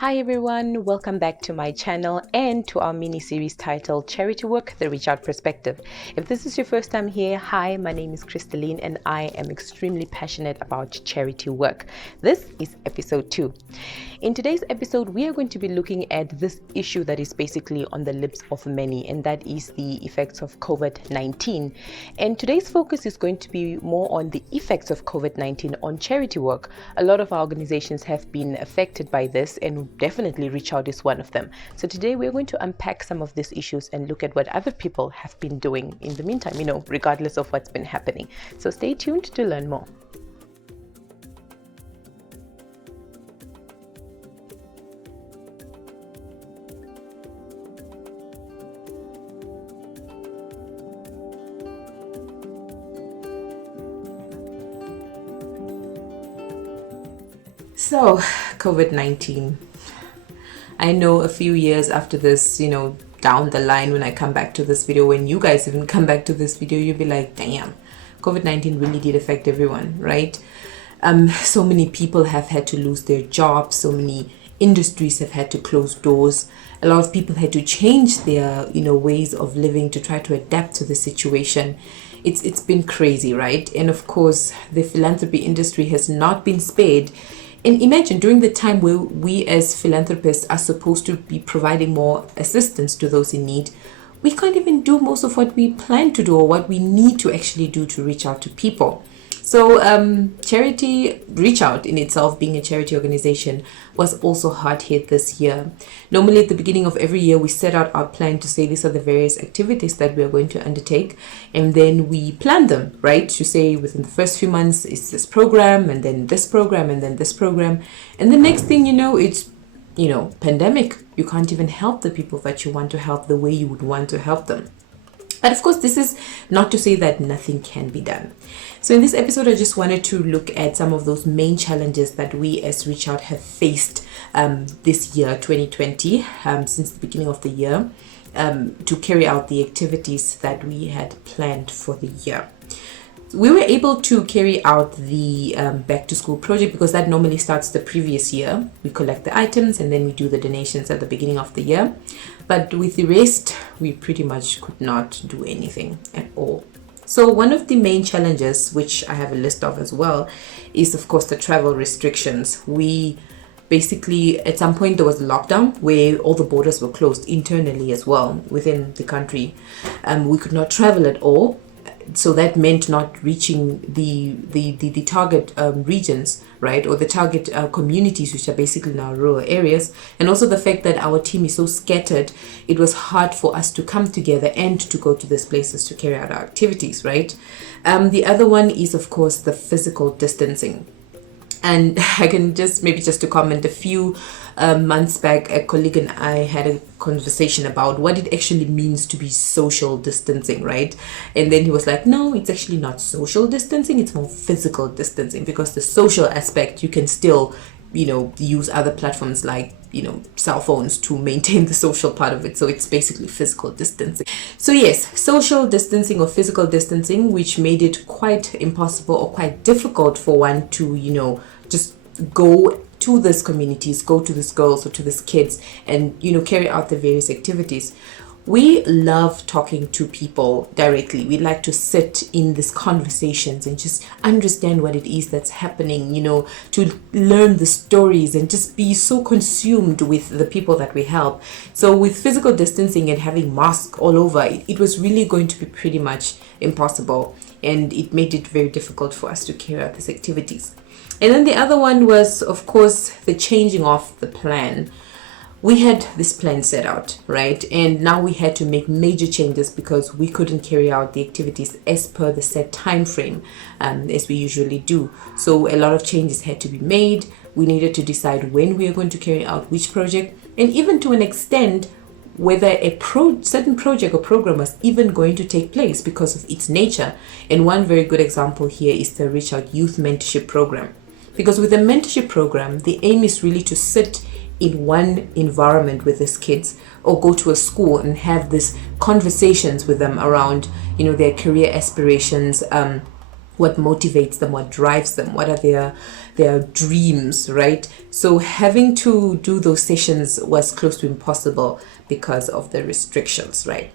Hi everyone, welcome back to my channel and to our mini-series titled Charity Work, the Reach Out Perspective. If this is your first time here, hi, my name is Crystalline and I am extremely passionate about charity work. This is episode 2. In today's episode, we are going to be looking at this issue that is basically on the lips of many, and that is the effects of COVID-19. And today's focus is going to be more on the effects of COVID-19 on charity work. A lot of our organizations have been affected by this, and definitely ReachOut is one of them. So today we're going to unpack some of these issues and look at what other people have been doing in the meantime, regardless of what's been happening. So stay tuned to learn more. So, COVID-19. I know a few years after this, down the line when I come back to this video, when you guys even come back to this video, you'll be like, damn, COVID-19 really did affect everyone, right? So many people have had to lose their jobs. So many industries have had to close doors. A lot of people had to change their, ways of living to try to adapt to the situation. It's been crazy, right? And of course, the philanthropy industry has not been spared. And imagine during the time where we as philanthropists are supposed to be providing more assistance to those in need, we can't even do most of what we plan to do or what we need to actually do to reach out to people. So charity ReachOut in itself, being a charity organization, was also hard hit this year. Normally at the beginning of every year, we set out our plan to say these are the various activities that we are going to undertake. And then we plan them, right? To say within the first few months, it's this program and then this program and then this program. And the next thing you know, it's, pandemic. You can't even help the people that you want to help the way you would want to help them. But of course, this is not to say that nothing can be done. So in this episode, I just wanted to look at some of those main challenges that we as ReachOut have faced this year, 2020, since the beginning of the year, to carry out the activities that we had planned for the year. We were able to carry out the back to school project because that normally starts the previous year. We collect the items and then we do the donations at the beginning of the year. But with the rest, we pretty much could not do anything at all. So one of the main challenges, which I have a list of as well, is of course the travel restrictions. We basically, at some point there was a lockdown where all the borders were closed internally as well within the country. We could not travel at all. So that meant not reaching the target regions, right, or the target communities, which are basically in our rural areas. And also the fact that our team is so scattered, it was hard for us to come together and to go to these places to carry out our activities, right? The other one is, of course, the physical distancing. And I can just to comment, a few months back, a colleague and I had a conversation about what it actually means to be social distancing, right? And then he was like, no, it's actually not social distancing, it's more physical distancing, because the social aspect, you can still, use other platforms like, cell phones to maintain the social part of it. So it's basically physical distancing. So yes, social distancing or physical distancing, which made it quite impossible or quite difficult for one to, just go to these communities, go to these girls or to these kids and, carry out the various activities. We love talking to people directly. We like to sit in these conversations and just understand what it is that's happening, to learn the stories and just be so consumed with the people that we help. So with physical distancing and having masks all over, it was really going to be pretty much impossible. And it made it very difficult for us to carry out these activities. And then the other one was, of course, the changing of the plan. We had this plan set out, right? And now we had to make major changes because we couldn't carry out the activities as per the set time frame, as we usually do. So a lot of changes had to be made. We needed to decide when we are going to carry out which project, and even to an extent, whether a certain project or program was even going to take place because of its nature. And one very good example here is the ReachOut Youth Mentorship Program. Because with the mentorship program, the aim is really to sit in one environment with these kids or go to a school and have these conversations with them around, their career aspirations, what motivates them, what drives them, what are their their dreams, right? So having to do those sessions was close to impossible because of the restrictions, right?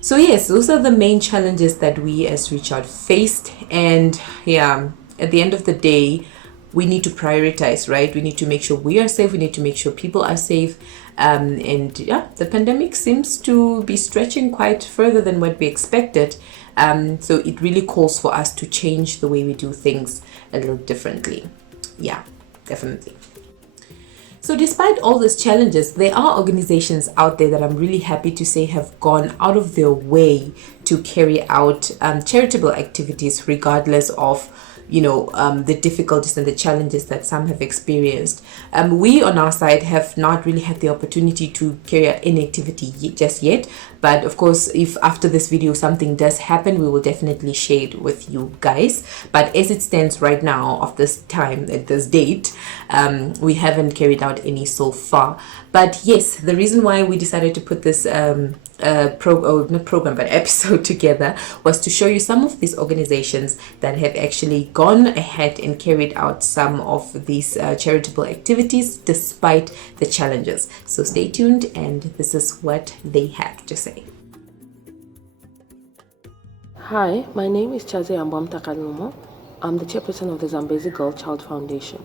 So yes, those are the main challenges that we as ReachOut faced. And yeah, at the end of the day, we need to prioritize, right? We need to make sure we are safe. We need to make sure people are safe. And yeah, the pandemic seems to be stretching quite further than what we expected. So it really calls for us to change the way we do things a little differently. Yeah, definitely. So despite all these challenges, there are organizations out there that I'm really happy to say have gone out of their way to carry out charitable activities regardless of the difficulties and the challenges that some have experienced. We on our side have not really had the opportunity to carry out any activity just yet, but of course, if after this video something does happen, we will definitely share it with you guys. But as it stands right now, of this time at this date, we haven't carried out any so far. But yes, the reason why we decided to put this episode together was to show you some of these organizations that have actually gone ahead and carried out some of these charitable activities despite the challenges. So stay tuned, and this is what they have to say. Hi, my name is Chaze Ambwamtakadlumo. I'm the chairperson of the Zambezi Girl Child Foundation.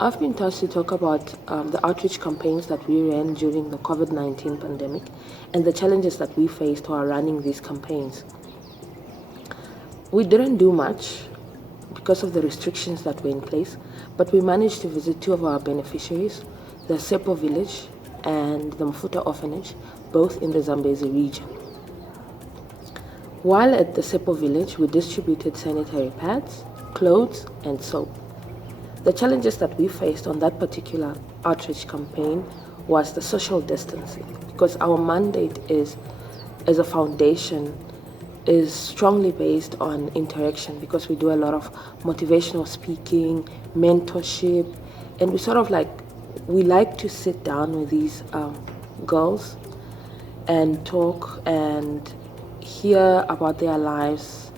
I've been tasked to talk about the outreach campaigns that we ran during the COVID-19 pandemic and the challenges that we faced while running these campaigns. We didn't do much because of the restrictions that were in place, but we managed to visit two of our beneficiaries, the Sepo village and the Mfuta orphanage, both in the Zambezi region. While at the Sepo village, we distributed sanitary pads, clothes, and soap. The challenges that we faced on that particular outreach campaign was the social distancing, because our mandate is, as a foundation, is strongly based on interaction, because we do a lot of motivational speaking, mentorship, and we like to sit down with these girls and talk and hear about their lives,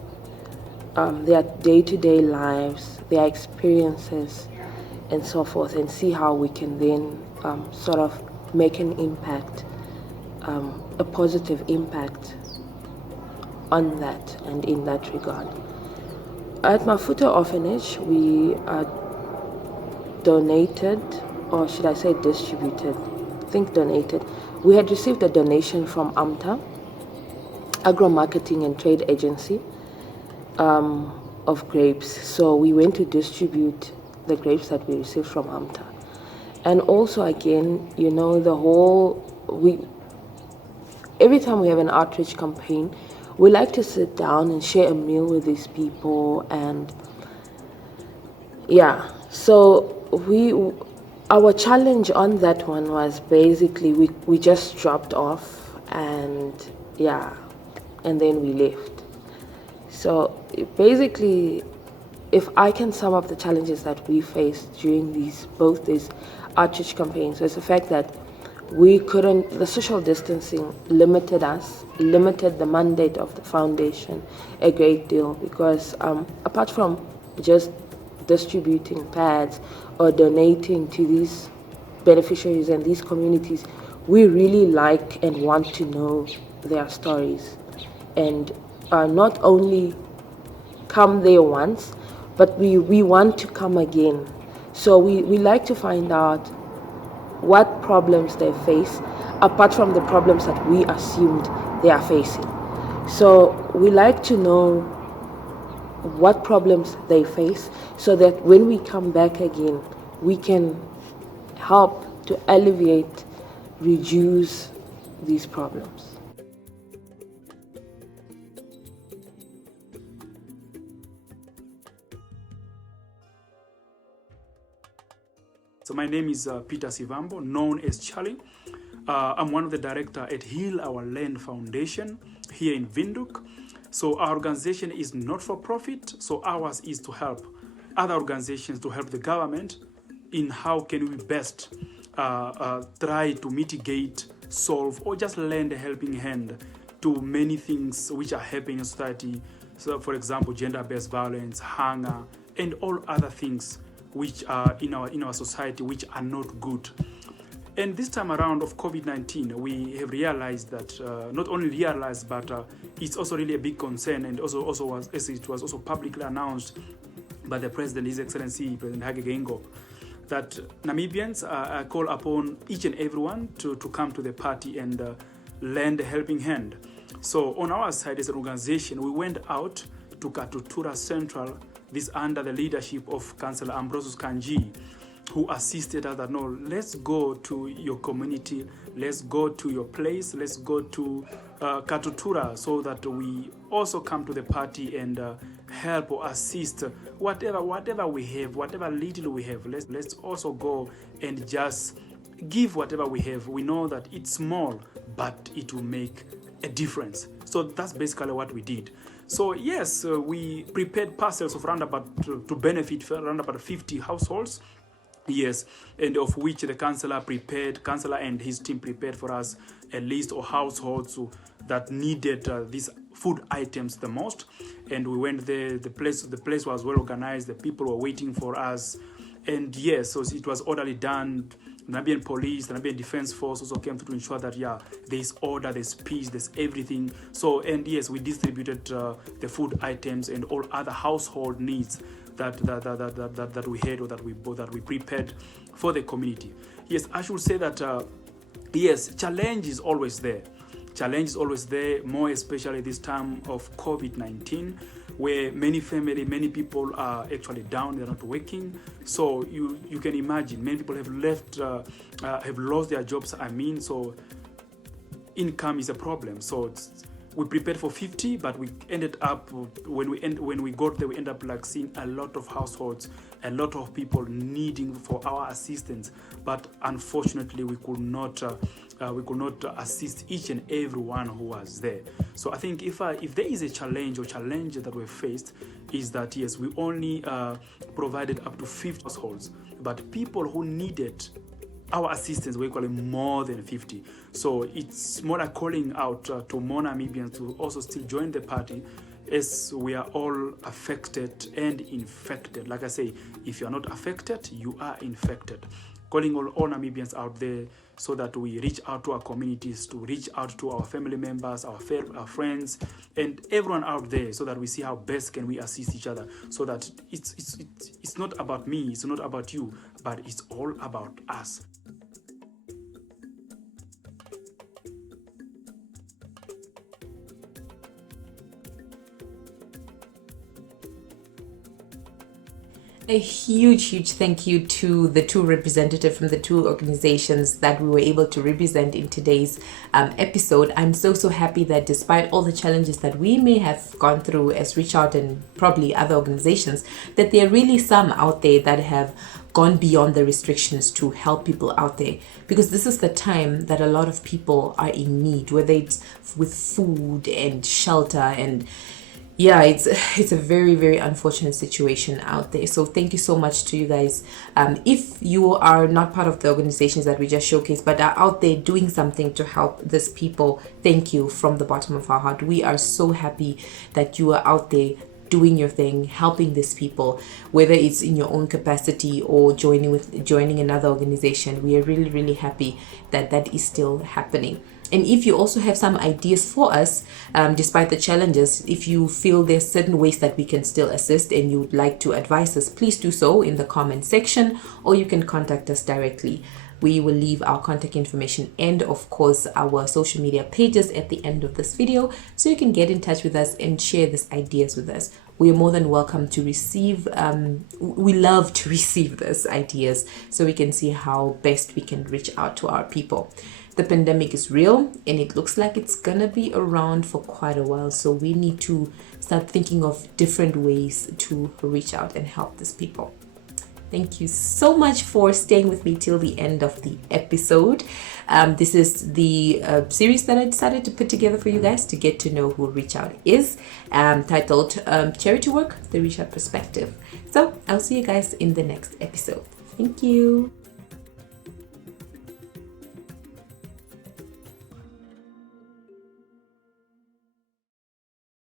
their day-to-day lives, their experiences, and so forth, and see how we can then sort of make an impact, a positive impact on that and in that regard. At Mfuta Orphanage, we donated, or should I say distributed, I think donated. We had received a donation from AMTA, Agro Marketing and Trade Agency, of grapes. So we went to distribute the grapes that we received from AMTA. And also again, every time we have an outreach campaign, we like to sit down and share a meal with these people. And yeah, so our challenge on that one was basically we just dropped off and then we left. So basically, if I can sum up the challenges that we faced during both these outreach campaigns, was the fact that the social distancing limited the mandate of the foundation a great deal, because apart from just distributing pads or donating to these beneficiaries and these communities, we really like and want to know their stories, and not only come there once, but we want to come again. So we like to find out what problems they face, apart from the problems that we assumed they are facing. So we like to know what problems they face, so that when we come back again, we can help to alleviate, reduce these problems. So my name is Peter Sivambo, known as Charlie. I'm one of the directors at Heal Our Land Foundation here in Windhoek. So our organization is not for profit, so ours is to help other organizations, to help the government in how can we best try to mitigate, solve, or just lend a helping hand to many things which are happening in society. So for example, gender-based violence, hunger, and all other things which are in our society, which are not good. And this time around of COVID-19, we have realized that not only realized, but it's also really a big concern, and also was, as it was also publicly announced by the President, His Excellency President Hage Geingob, that Namibians call upon each and everyone to come to the party and lend a helping hand. So on our side as an organization, we went out to Katutura Central, this under the leadership of Councillor Ambrosius Kanji, who assisted us that, no, let's go to your community, let's go to your place, let's go to Katutura, so that we also come to the party and help or assist whatever we have, whatever little we have. Let's also go and just give whatever we have. We know that it's small, but it will make a difference. So that's basically what we did. So yes, we prepared parcels of to benefit around about 50 households. Yes, and of which the councillor and his team prepared for us a list of households that needed these food items the most. And we went there. The place was well organized. The people were waiting for us, and yes, so it was orderly done. Namibian police, the Namibian Defense Force also came to ensure that there's order, there's peace, there's everything. So, and yes, we distributed the food items and all other household needs that we had, or that we prepared for the community. Yes, I should say that yes, challenge is always there. Challenge is always there, more especially this time of COVID-19, where many people are actually down, they're not working. So you can imagine, many people have lost their jobs. So income is a problem. So we prepared for 50, but we ended up, when we got there, we ended up like seeing a lot of households, a lot of people needing for our assistance. But unfortunately, we could not assist each and everyone who was there. So I think if there is a challenge that we faced, is that yes, we only provided up to 50 households, but people who needed our assistance were equally more than 50. So it's more like calling out to more Namibians to also still join the party, as we are all affected and infected. Like I say, if you are not affected, you are infected. Calling all Namibians out there, so that we reach out to our communities, to reach out to our family members, our friends, and everyone out there, so that we see how best can we assist each other, so that it's not about me, it's not about you, but it's all about us. A huge thank you to the two representatives from the two organizations that we were able to represent in today's episode. I'm so happy that despite all the challenges that we may have gone through as ReachOut and probably other organizations, that there are really some out there that have gone beyond the restrictions to help people out there, because this is the time that a lot of people are in need, whether it's with food and shelter, and it's a very unfortunate situation out there. So thank you so much to you guys. If you are not part of the organizations that we just showcased, but are out there doing something to help these people, thank you from the bottom of our heart. We are so happy that you are out there doing your thing, helping these people, whether it's in your own capacity or joining another organization. We are really happy that that is still happening. And if you also have some ideas for us, despite the challenges, if you feel there's certain ways that we can still assist and you'd like to advise us, please do so in the comment section, or you can contact us directly. We will leave our contact information and of course our social media pages at the end of this video, so you can get in touch with us and share these ideas with us. We are more than welcome to receive, we love to receive these ideas, so we can see how best we can reach out to our people. The pandemic is real and it looks like it's gonna be around for quite a while, so we need to start thinking of different ways to reach out and help these people. Thank you so much for staying with me till the end of the episode. This is the series that I decided to put together for you guys to get to know who ReachOut is, titled Charity Work, the ReachOut Perspective. So I'll see you guys in the next episode. Thank you.